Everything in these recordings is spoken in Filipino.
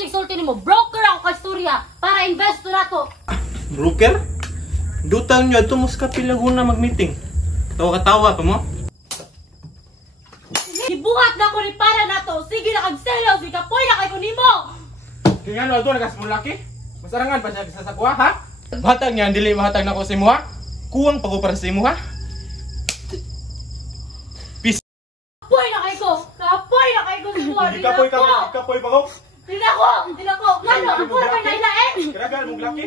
sigsulti nimo, broker ako kay storya para invest na to. Broker? Dutang nyo, ito mo sa Kapilaguna mag-meeting. Tawa-katawa pa mo? Ibuhat na ko ni para na to. Sige na kag-selos, ikapoy na kay kunimo. Kaya nga, ito nagas mo laki. Masarangan pa siya sa kuha, ha? Mahatag niya, dili mahatag na ko sa imo, ha? Kuwang pag para sa imo, ha? Kapoy na kay ko! Kapoy na kay ko! Hindi kapoy pa ko. Hindi na ko! Ngano, ako na may nailain! Karagal mong laki.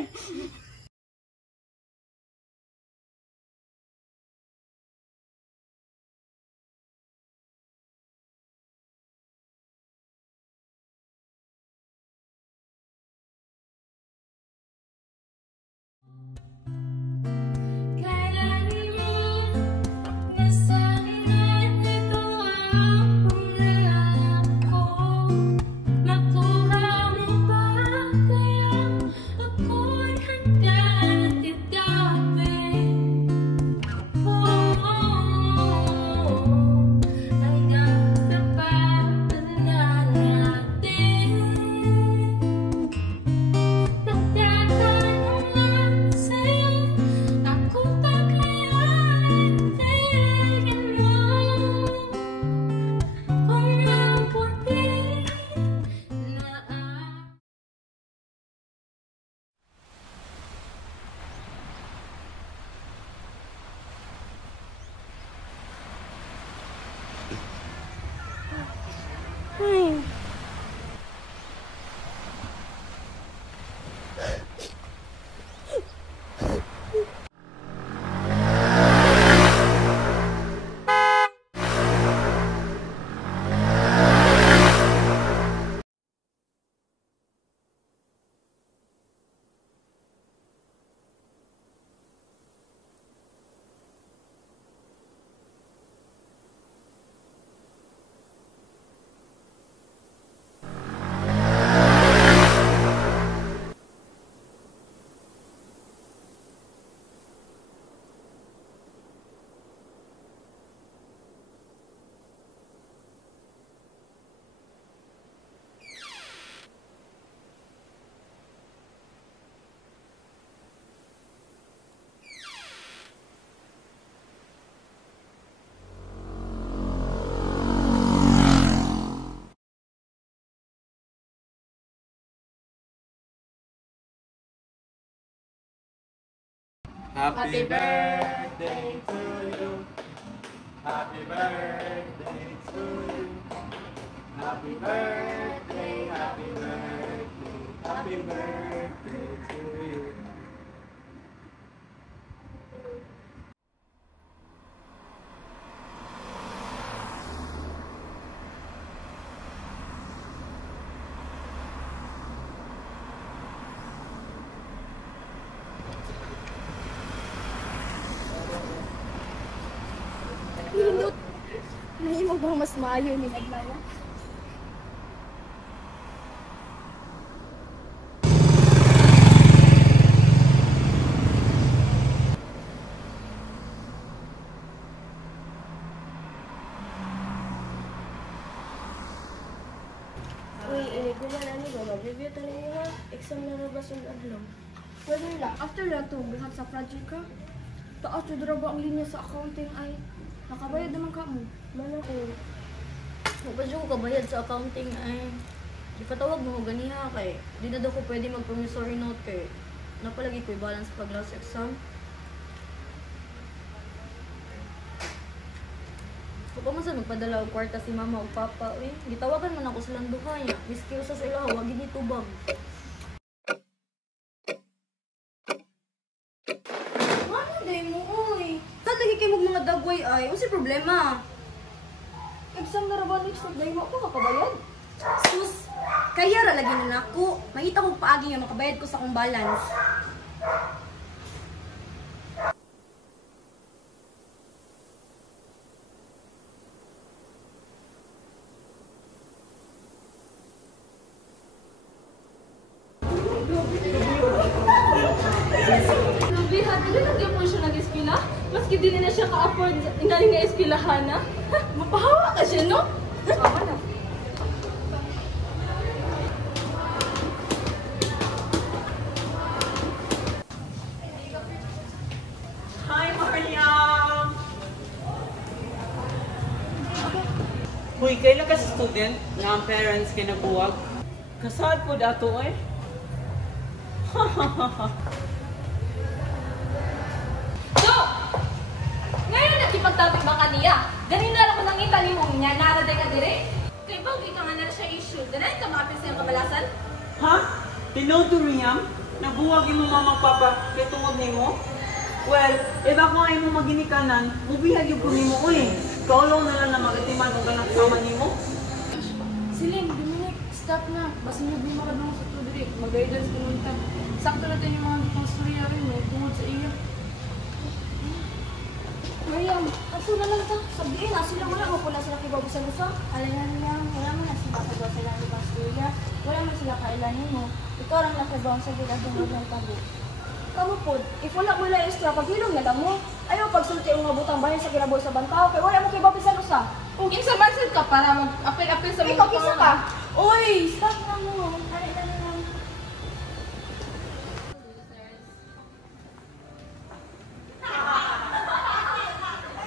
Happy birthday to you. Happy birthday to you. Happy birthday, happy birthday, happy birthday to you. Limot. Nahimo bang mas maayo ni Naglala? Uy, inigulan ani ba? Mag-review tayo nga. Exam na rabas yung adlaw. Pwede lang. After na to, buhat sa project ka. Taas yung draba ang linya sa accounting ay. Nakabayad naman ka mo. Man ako. Magpadyo ko kabayad sa accounting ay. Di patawag mo ganiha kay. Di na daw ko pwede mag-promissory note kay. Napalagi ko balance pag last exam. Kung man sa magpadala og kwarta si mama o papa, uy, gitawagan man ako silang duha niya. Miski usa sa ilaha, wag gini tubag. Ano day mo, uy? Saan lagi kayo mga dagway ay? Ano si problema? Exam na raban next week. Dahil mo ako makabayad. Sus, kaya ra lagi na nako. Makita ko paagi nga makabayad ko sa akong balance. Nabihan, hindi lagi mo siya nag-eskwela. Maski din na siya ka-afford inaling na eskwelahan na. Mapahawa ka siya, no? Tama na. kailan ka student nga ang parents kay nabuwag? Kasad po dato eh. So, ngayon nakipagtabig ba kaniya? Ganun na lang ko nang itali mo niya, naraday ka dire? Kay Bog, ikaw nga na siya issue. Ganun ka makapil sa iyong kabalasan? Ha? Tinodo Riyam? Nabuwag mo mamang papa kay tungod nimo? Well, if ako ay mo maginikanan, mubihag yung po nimo eh. Kaulaw na lang na magatiman kung ganang sama nimo. Siling, Dominic, stop na. Basta niyo di makadungo sa Tudrik. Mag-guidance pumunta. Sakto natin yung mga bitang storya rin eh, tungod sa iya. Mariam, aso na lang ta. Sabihin na sila wala mo pula sila kibaw sa lusa. Alam niya, wala man na sila kagawa sa ilang bitang storya. Wala man sila kailanin mo. Ikaw lang nakagawa sa bilang tungod ng tabi. Kamu pod, if wala mo lang extra paghilom na lang mo. Ayaw pagsulti ang mga butang bahin sa kinaboy sa bantaw. Kaya wala mo kibaw sa lusa. Kung kinsa mansad ka para mag-apil-apil sa mga Ikaw kisa ka. Uy, stop na mo. Kaya na lang.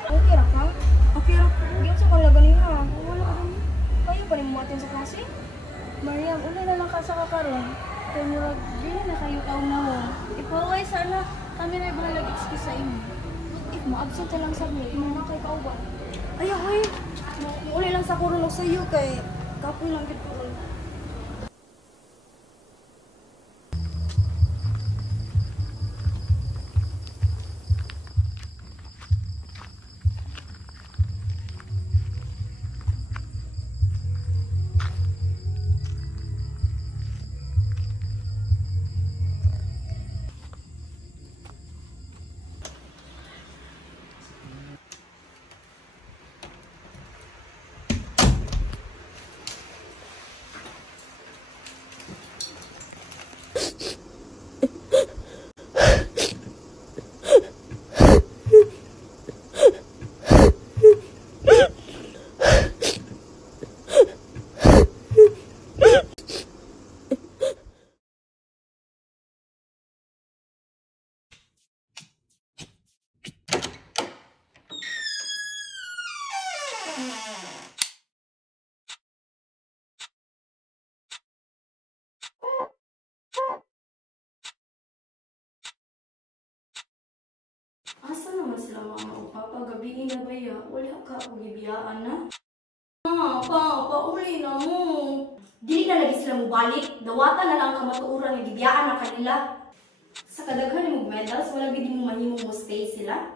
Okay ra ka? Okay ra ka. Diyan sa kanya ganina. Wala ka rin. Kaya pa rin mo atin sa klase? Mariam, ulay na lang ka sa kakaroon. Kaya murag, dili na kayo kauna mo. Ipaway sana, kami na ibahalag excuse sa imo. If mo-absent na lang sa mo, imo na kay kauban. Ayaw, hoy. Uli lang sa kurulog sa iyo kay kapoy lang gid ko. Asa naman sila mama o papa? Gabiin na ba ya? Wala ka o gibiyaan na? Papa, uli na mo. Dili na lagi sila mo balik. Dawatan na lang ka matuuran ng gibiyaan na kanila. Sa kadaghan mo medals, wala gid mo mahimo mo stay sila.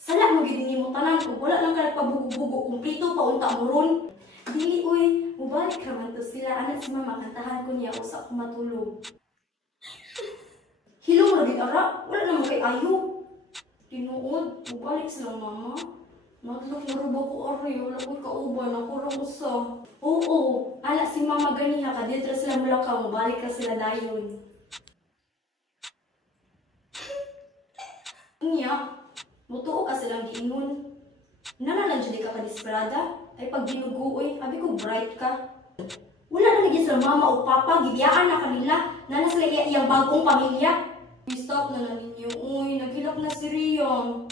Sala mo gid mo tanan kung wala lang ka nagpabugo-bugo, kumplito pa unta mo ron. Dili uy, mubalik raman to sila. Anak si mama, kantahan ko niya usa ko matulog. Hilong lagi ara, wala naman kay ayo. Tinuod, mubalik sila mama. Naglok na rubo ko ari, wala ko kauban, ako ra usa. Oo, ala si mama ganiha ka, dito sila mula ka, mubalik ka sila dayon. Niya, mutuo ka silang giingon. Nanalang dyan ka kadisperada, ay pag ginuguoy, abi ko bright ka. Wala na lagi sa mama o papa, gibiyaan na kanila, na sila iyang bagong pamilya. Stop na lang ninyo, uy, naghilak na si Rion.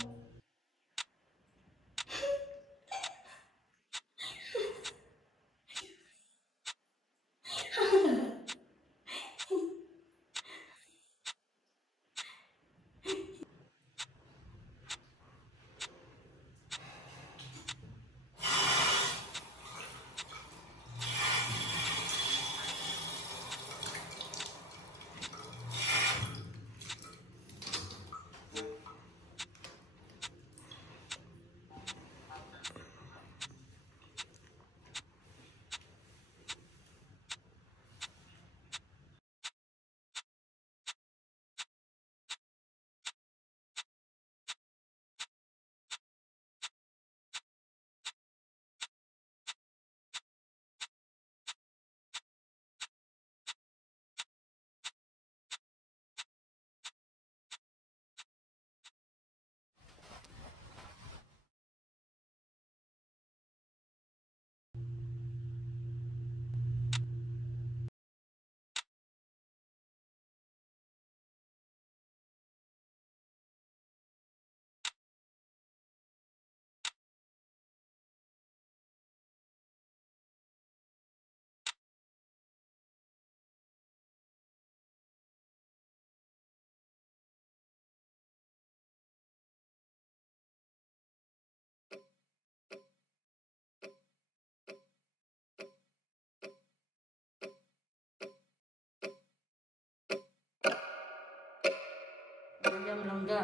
Miriam Langga.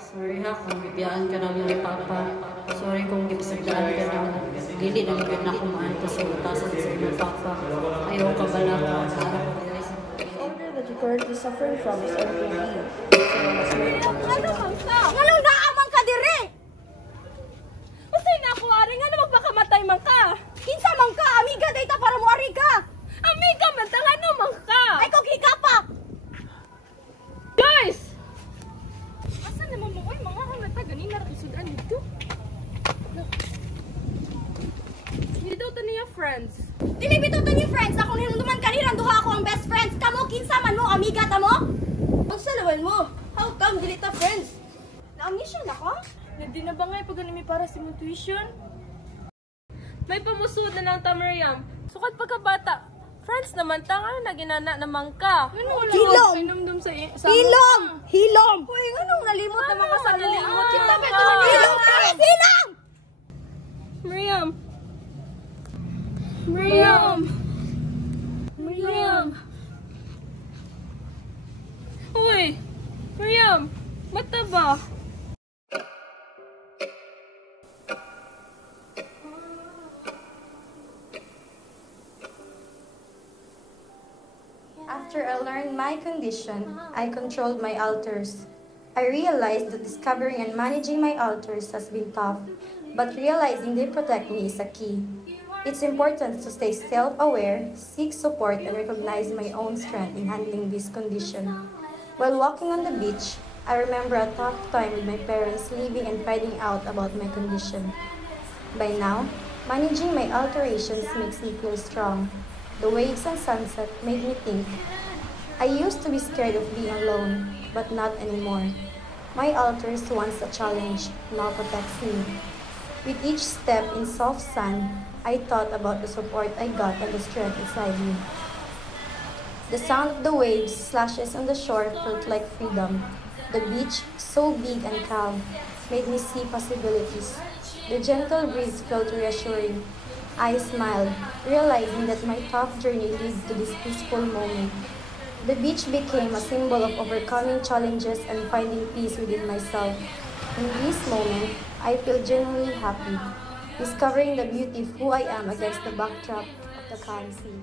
Sorry ha kung bibiyaan ka namin ni Papa. Sorry kung gipasagdaan ka namin. Dili na ligad na kumaan ka sa utasan sa mga Papa. Ayaw ka bala ko. Para ko dili sa Disorder that you're currently suffering from is OCD. So, mas may Ano man ka? Ngalong naamang ka dire! Usay na ako, ari nga na magpakamatay man ka. Kinsa man ka, amiga dayta para mo ari ka! Amiga man, tangano man ka. Ay kog hikapak! Guys! Asa naman mo? Uy, mga halata, ganina rin sudan dito. Hindi daw ito niya, friends. Dili bitaw to ni friends, akong hinunduman kanina duha ako ang best friends. Kamo kinsa man mo, amiga ta mo? Ang salawan mo. How come dili ta friends? Na-amnesia na ka? Hindi na ba nga ipag-animi para sa mong tuition? May pamusod na ng Tamariam. Sukat pagkabata. Friends naman, tanga na ginana naman ka. Ano wala Hilom! ko pinumdum sa Hilom! Hilom! Uy, anong nalimot naman ka sa nalimot? Kita ba ito? Hilom! Hilom! Miriam! Miriam! Miriam! Uy! Miriam! Mata ba? After I learned my condition, I controlled my alters. I realized that discovering and managing my alters has been tough, but realizing they protect me is a key. It's important to stay self-aware, seek support, and recognize my own strength in handling this condition. While walking on the beach, I remember a tough time with my parents leaving and finding out about my condition. By now, managing my alterations makes me feel strong. The waves and sunset made me think. I used to be scared of being alone, but not anymore. My alters once a challenge, now protects me. With each step in soft sand, I thought about the support I got and the strength inside me. The sound of the waves slashes on the shore felt like freedom. The beach, so big and calm, made me see possibilities. The gentle breeze felt reassuring. I smiled, realizing that my tough journey led to this peaceful moment. The beach became a symbol of overcoming challenges and finding peace within myself. In this moment, I feel genuinely happy, discovering the beauty of who I am against the backdrop of the calm sea.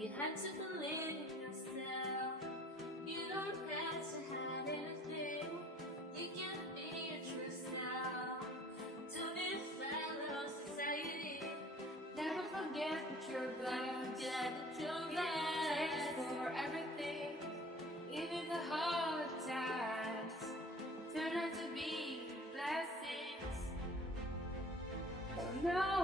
You had to believe in yourself. You don't have to hide anything. You can be your true self. To be fellow society. Never forget that you're blessed. Forget that you're blessed for everything. Even the hard times turn out to be blessings. No.